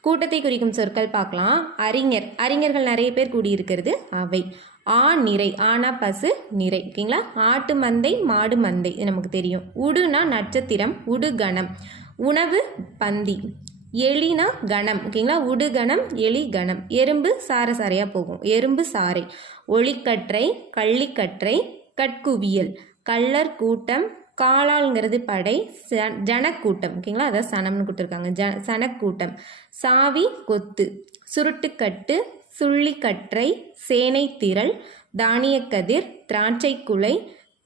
கூட்டத்தை குறிக்கும் சொற்கள் பார்க்கலாம். அறிஞர், அறிஞர்கள் நிறைய பேர் கூடியிருக்கிறது அவை. ஆ நிறை, ஆனா பசு நிறை. ஓகேங்களா. ஆட்டு மந்தை மாடு மந்தை, இது நமக்கு தெரியும். உடுனா நட்சத்திரம், உடு கணம். உணவு பந்தி. எலினா கணம். ஓகேங்களா. உடு கணம், எலி கணம். எறும்பு சார சாரையாக போகும், எறும்பு சாறை. ஒளிக்கற்றை, கள்ளிக்கற்றை, கட்குவியல். கள்ளர் கூட்டம், காலாள்ங்கிறது படை, ஜனக்கூட்டம். ஓகேங்களா. அதான் சனம்னு கொடுத்துருக்காங்க, சனக்கூட்டம். சாவி கொத்து. சுருட்டுக்கட்டு, சுள்ளிக்கற்றை, சேனை திரள், தானியக்கதிர், திராட்சை குலை.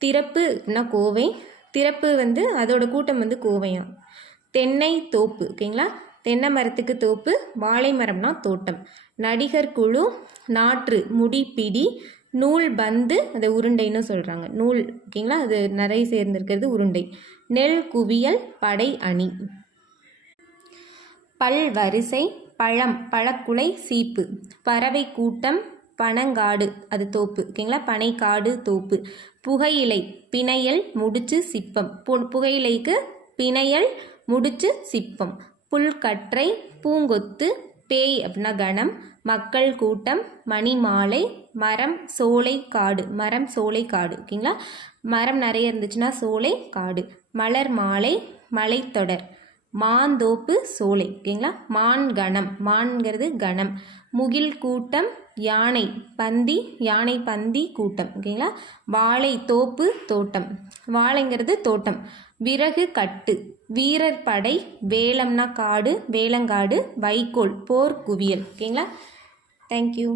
திறப்புனா கோவை, திறப்பு அதோட கூட்டம் கோவையா. தென்னை தோப்பு. ஓகேங்களா. தென்னை மரத்துக்கு தோப்பு, வாழை மரம்னா தோட்டம். நடிகர் குழு, நாற்று முடிப்பிடி, நூல் பந்து, அதை உருண்டைன்னு சொல்கிறாங்க, நூல். ஓகேங்களா. அது நிறைய சேர்ந்திருக்கிறது உருண்டை. நெல் குவியல், படை அணி. பல் வரிசை, பழம் பழக்குலை, சீப்பு. பறவை கூட்டம், பனங்காடு, அது தோப்பு. ஓகேங்களா. பனைக்காடு தோப்பு. புகையிலை, பிணையல், முடிச்சு, சிப்பம். புகையிலைக்கு பிணையல், முடிச்சு, சிப்பம். புல்கற்றை, பூங்கொத்து. பேய் அப்படின்னா கணம். மக்கள் கூட்டம், மணிமாலை. மரம் சோலை காடு, மரம் சோலை காடு. ஓகேங்களா. மரம் நிறைய இருந்துச்சுன்னா சோலை காடு. மலர் மாலை, மலைத்தொடர். மாந்தோப்பு, சோலை. ஓகேங்களா. மான் கணம், மான்கிறது கணம். முகில் கூட்டம், யானை பந்தி, யானை பந்தி கூட்டம். ஓகேங்களா. வாழை தோப்பு, தோட்டம். வாழைங்கிறது தோட்டம். விறகு கட்டு. வீரர் படை, வேலம்னா காடு, வேலங்காடு. வைக்கோல் போர் குவியல். ஓகேங்களா. தேங்க்யூ.